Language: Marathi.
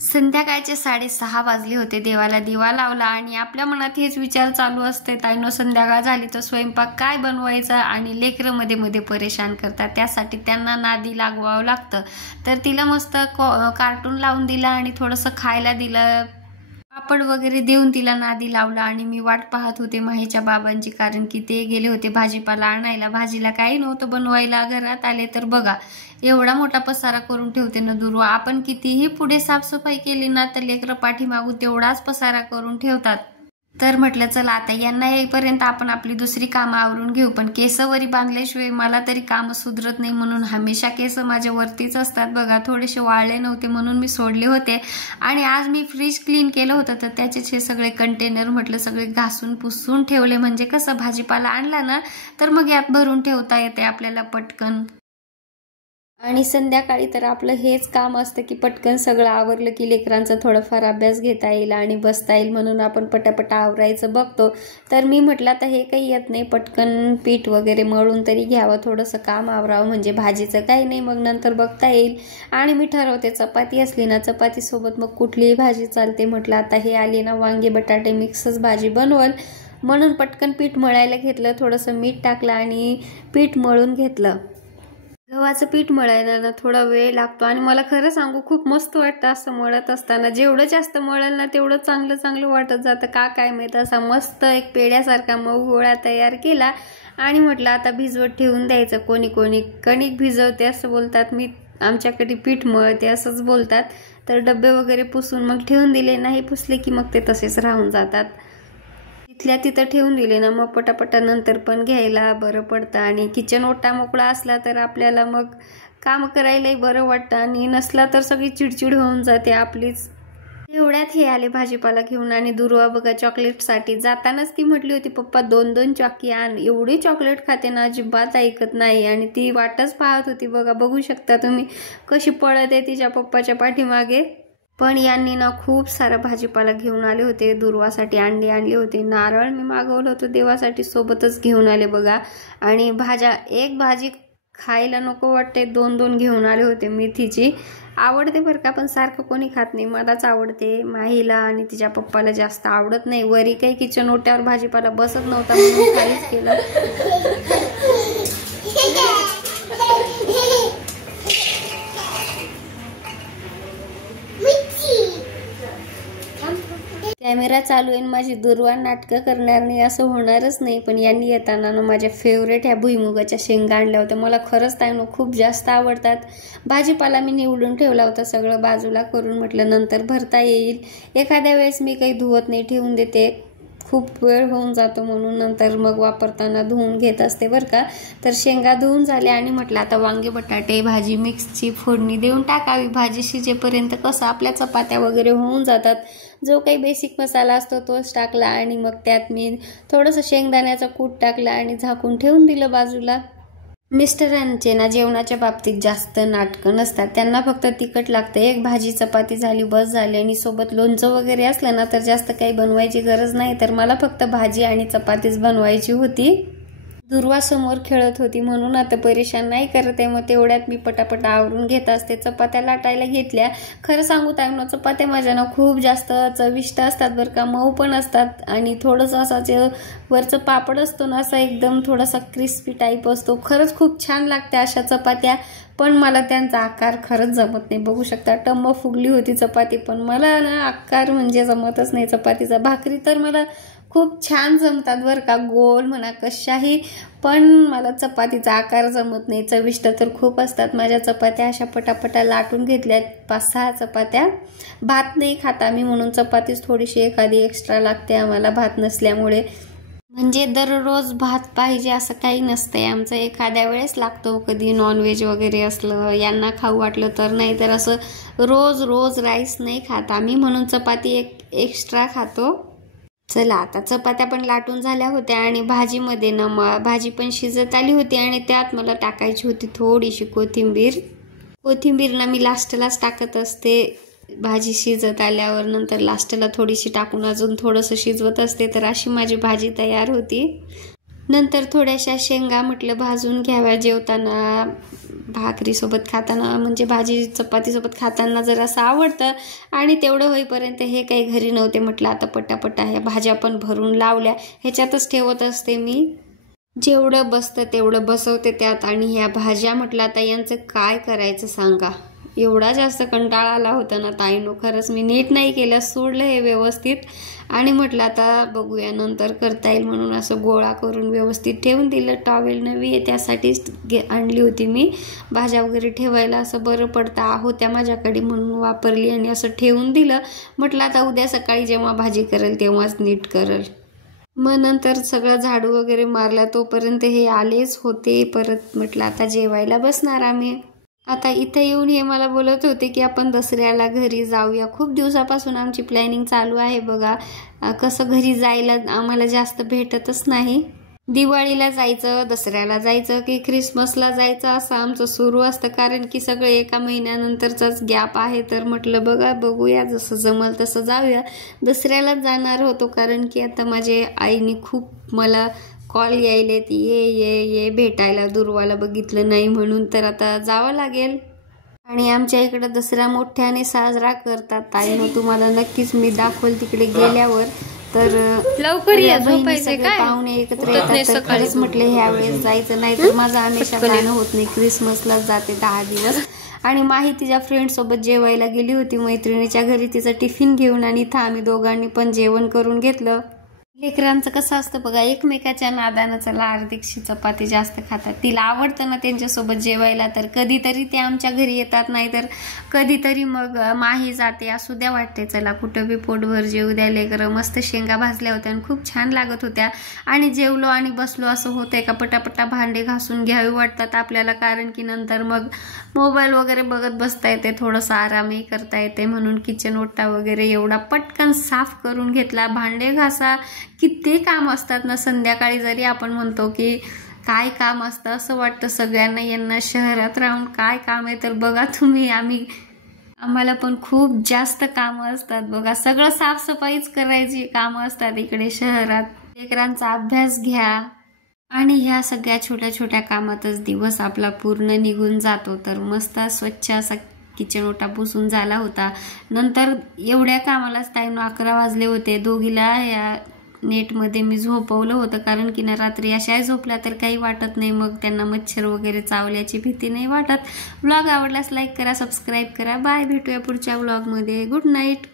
संध्याकाळचे 6:30 वाजले होते. देवाला दिवा लावला आणि आपल्या मनात हेच विचार चालू असते, ताईनो संध्याकाळ झाली तर स्वयंपाक काय बनवायचा, आणि लेकरं मध्ये मध्ये परेशान करतात, त्यासाठी त्यांना नादी लागवावं लागतं. तर तिला मस्त कार्टून लावून दिला आणि थोडंसं खायला दिलं, पापड वगैरे देऊन तिला नादी लावला. आणि मी वाट पाहत होते माहीच्या बाबांची, कारण की ते गेले होते भाजीपाला आणायला. भाजीला काही नव्हतं बनवायला. घरात आले तर बघा एवढा मोठा पसारा करून ठेवते ना दुर्वा. आपण कितीही पुढे साफसफाई केली ना तर लेकरं पाठीमागून तेवढाच पसारा करून ठेवतात. तर म्हटलं चला आता यांना येईपर्यंत आपण आपली दुसरी कामं आवरून घेऊ. पण केसवरी बांधल्याशिवाय मला तरी कामं सुधरत नाही, म्हणून हमेशा केस माझ्या वरतीच असतात. बघा थोडेसे वाळले नव्हते म्हणून मी सोडले होते. आणि आज मी फ्रीज क्लीन केलं होतं, तर त्याचेच हे सगळे कंटेनर म्हटलं सगळे घासून पुसून ठेवले, म्हणजे कसं भाजीपाला आणला ना तर मग यात भरून ठेवता येते आपल्याला पटकन. आणि संध्याकाळी तर आपलं हेच काम असतं की पटकन सगळं आवरलं की लेकरांचा थोडाफार अभ्यास घेता येईल आणि बसता येईल, म्हणून आपण पटापट आवरायचं बघतो. तर मी म्हटलं आता हे काही येत नाही, पटकन पीठ वगैरे मळून तरी घ्यावं, थोडंसं काम आवरावं, म्हणजे भाजीचं काही नाही मग नंतर बघता येईल. आणि मी ठरवते चपाती असली ना चपातीसोबत मग कुठलीही भाजी चालते. म्हटलं आता हे आली ना वांगे बटाटे मिक्सच भाजी बनवल, म्हणून पटकन पीठ मळायला घेतलं, थोडंसं मीठ टाकलं आणि पीठ मळून घेतलं. गव्हाचं पीठ मळायला ना थोडा वेळ लागतो आणि मला खरं सांगू खूप मस्त वाटतं असं मळत असताना. जेवढं जास्त मळल ना तेवढं चांगलं चांगलं वाटत जातं, का काय माहित. असा मस्त एक पेड्यासारखा मऊ गोळा तयार केला आणि म्हटलं आता भिजवत ठेवून द्यायचं. कोणी कोणी कणिक भिजवते असं बोलतात, मी आमच्याकडे पीठ मळते असंच बोलतात. तर डबे वगैरे पुसून मग ठेवून दिले, नाही पुसले की मग ते तसेच राहून जातात. तिथल्या तिथं ठेवून दिले ना मग पटापटा नंतर पण घ्यायला बरं पडतं. आणि किचन ओटा मोकळा असला तर आपल्याला मग काम करायलाही बरं वाटतं, आणि नसला तर सगळी चिडचिड होऊन जाते आपलीच. एवढ्यात हे आले भाजीपाला घेऊन. आणि दुर्वा बघा चॉकलेटसाठी जातानाच ती म्हटली होती पप्पा 2-2 चॉकी आण. एवढी चॉकलेट खाते ना अजिबात ऐकत नाही, आणि ती वाटच पाहत होती. बघू शकता तुम्ही कशी पळत आहे तिच्या पप्पाच्या पाठीमागे. पण यांनी ना खूप सारा भाजीपाला घेऊन आले होते. दुर्वासाठी अंडे आणले होते, नारळ मी मागवलं होतं देवासाठी सोबतच घेऊन आले बघा. आणि भाज्या एक भाजी खायला नको वाटते 2-2 घेऊन आले होते. मेथीची आवडते बरं का, पण सारखं कोणी खात नाही, मलाच आवडते. माहीला आणि तिच्या पप्पाला जास्त आवडत नाही. वरी काही किचन ओट्यावर भाजीपाला बसत नव्हता म्हणून खालीच केलं. कॅमेरा चालू आहे, माझी दुर्वा नाटकं करणार नाही असं होणारच नाही. पण यांनी येताना ना माझ्या फेवरेट ह्या भुईमुगाच्या शेंगा आणल्या होत्या. मला खरंच ताईनो खूप जास्त आवडतात. भाजीपाला मी निवडून ठेवला होता सगळं बाजूला करून, म्हटलं नंतर भरता येईल. एखाद्या वेळेस मी काही धुवत नाही, ठेवून देते, खूप वेळ होऊन जातो म्हणून नंतर मग वापरताना धुवून घेत असते बरं का. तर शेंगा धुवून झाल्या आणि म्हटलं आता वांगे बटाटे भाजी मिक्सची फोडणी देऊन टाकावी. भाजी शिजेपर्यंत कसं आपल्या चपात्या वगैरे होऊन जातात. जो काही बेसिक मसाला असतो तोच टाकला आणि मग त्यात मी थोडंसं शेंगदाण्याचं कूट टाकलं आणि झाकून ठेवून दिलं बाजूला. मिस्टरांचे ना जेवणाच्या बाबतीत जास्त नाटकं नसतात, त्यांना फक्त तिखट लागतं. एक भाजी चपाती झाली बस झाली, आणि सोबत लोणचं वगैरे असलं ना तर जास्त काही बनवायची गरज नाही. तर मला फक्त भाजी आणि चपातीच बनवायची होती. दुर्वा समोर खेळत होती म्हणून आता परेशान नाही करत आहे. मग तेवढ्यात मी पटापट आवरून घेत असते. चपात्या लाटायला घेतल्या. खरं सांगू ताईनो चपात्या माझ्या ना खूप जास्त चविष्ट असतात बरं का, मऊ पण असतात. आणि थोडंसं असा वरचं पापड असतो ना असा एकदम थोडासा क्रिस्पी टाईप असतो. खरंच खूप छान लागते अशा चपात्या. पण मला त्यांचा आकार खरंच जमत नाही. बघू शकता टम्म फुगली होती चपाती, पण मला ना आकार म्हणजे जमतच नाही चपातीचा. भाकरी तर मला खूप छान जमतात बरं का, गोल म्हणा कशाही, पण मला चपातीचा आकार जमत नाही. चविष्ट तर खूप असतात माझ्या चपात्या. अशा पटापटा लाटून घेतल्यात 5-6 चपात्या. भात नाही खाता मी म्हणून चपातीच थोडीशी एखादी एक्स्ट्रा लागते आम्हाला भात नसल्यामुळे. म्हणजे दररोज भात पाहिजे असं काही नसतंय आमचं, एखाद्या वेळेस लागतो कधी नॉनव्हेज वगैरे असलं यांना खाऊ वाटलं तर. नाही तर असं रोज राईस नाही खात आम्ही, म्हणून चपाती एक एक्स्ट्रा खातो. चला आता चपात्या पण लाटून झाल्या होत्या आणि भाजीमध्ये ना भाजी पण शिजत आली होती आणि त्यात मला टाकायची होती थोडीशी कोथिंबीर. कोथिंबीर मी लास्टलाच टाकत असते भाजी शिजत आल्यावर, नंतर लास्टला थोडीशी टाकून अजून थोडंसं शिजवत असते. तर अशी माझी भाजी तयार होती. नंतर थोड्याशा शेंगा म्हटलं भाजून घ्याव्या, जेवताना भाकरीसोबत खाताना म्हणजे भाजी चपातीसोबत खाताना जर असं आवडतं. आणि तेवढं होईपर्यंत हे काही घरी नव्हते, म्हटलं आता पटापटा ह्या भाज्या पण भरून लावल्या, ह्याच्यातच ठेवत असते मी, जेवढं बसतं तेवढं बसवते त्यात. आणि ह्या भाज्या म्हटलं आता यांचं काय करायचं सांगा, एवढा जास्त कंटाळा आला होता ना ताईनो, खरंच मी नीट नाही केलं, सोडलं हे व्यवस्थित. आणि म्हटलं आता बघूया नंतर करता येईल म्हणून असं गोळा करून व्यवस्थित ठेवून दिलं. टॉवेल नवी आहे त्यासाठीच आणली होती मी, भाज्या वगैरे ठेवायला असं बरं पडतं, होत्या माझ्याकडे म्हणून वापरली आणि असं ठेवून दिलं. म्हटलं आता उद्या सकाळी जेव्हा भाजी करेल तेव्हाच नीट करेल. मग नंतर सगळं झाडू वगैरे मारला, तोपर्यंत हे आलेच होते. परत म्हटलं आता जेवायला बसणार आम्ही. आता इथं येऊन हे मला बोलत होते की आपण दसऱ्याला घरी जाऊया. खूप दिवसापासून आमची प्लॅनिंग चालू आहे बघा. कसं घरी जायला आम्हाला जास्त भेटतच नाही. दिवाळीला जायचं, दसऱ्याला जायचं की ख्रिसमसला जायचं असं आमचं सुरू असतं, कारण की सगळं एका महिन्यानंतरचाच गॅप आहे. तर म्हटलं बघूया जसं जमल तसं जाऊया. दसऱ्यालाच जाणार होतो, कारण की आता माझ्या आईने खूप मला कॉल यायलेत, ये भेटायला, दुर्वाला बघितलं नाही म्हणून, तर आता जावं लागेल. आणि आमच्या इकडं दसरा मोठ्याने साजरा करतात ताईनो, तुम्हाला नक्कीच मी दाखवल तिकडे गेल्यावर. तर लवकर या, झोपायचे काय पाहुणे एकत्र येतात. तर खरंच म्हटलं ह्या वेळेस जायचं नाही, तर माझं हमेशा जाणं होत नाही. क्रिसमसलाच जाते 10 दिवस. आणि माही तिच्या फ्रेंड सोबत जेवायला गेली होती मैत्रिणीच्या घरी, तिचा टिफिन घेऊन, आणि इथं आम्ही दोघांनी पण जेवण करून घेतलं. लेकरांचं कसं असतं बघा, एकमेकाच्या नादानं चला अर्धीकशी चपाती जास्त खातात. तिला आवडतं ना त्यांच्यासोबत जेवायला, तर कधीतरी ते आमच्या घरी येतात, नाही तर कधीतरी मग माही जाते. असू द्या, वाटते चला कुठं बी पोटभर जेवू द्या. लेकरं मस्त शेंगा भाजल्या होत्या आणि खूप छान लागत होत्या. आणि जेवलो आणि बसलो असं होतंय का पटापटा भांडे घासून घ्यावे वाटतात आपल्याला, कारण की नंतर मग मोबाईल वगैरे बघत बसता येते, थोडंसं आरामही करता येते. म्हणून किचन ओटा वगैरे एवढा पटकन साफ करून घेतला. भांडे घासा, किती काम असतात ना संध्याकाळी. जरी आपण म्हणतो की काय काम असतं, असं वाटतं सगळ्यांना, यांना शहरात राहून काय काम आहे. तर बघा तुम्ही, आम्हाला पण खूप जास्त कामं असतात बघा. सगळं साफसफाईच करायची कामं असतात इकडे शहरात. लेकरांचा अभ्यास घ्या आणि ह्या सगळ्या छोट्या छोट्या कामातच दिवस आपला पूर्ण निघून जातो. तर मस्त स्वच्छ असा किचन ओटा पुसून झाला होता. नंतर एवढ्या कामालाच टाईम 11 वाजले होते. दोघीला या नेटमध्ये मी झोपवलं होतं, कारण की ना रात्री अशा झोपल्या तर काही वाटत नाही, मग त्यांना मच्छर वगैरे चावल्याची भीती नाही वाटत. व्लॉग आवडल्यास लाईक करा, सबस्क्राईब करा. बाय, भेटूया पुढच्या व्लॉगमध्ये. Good night.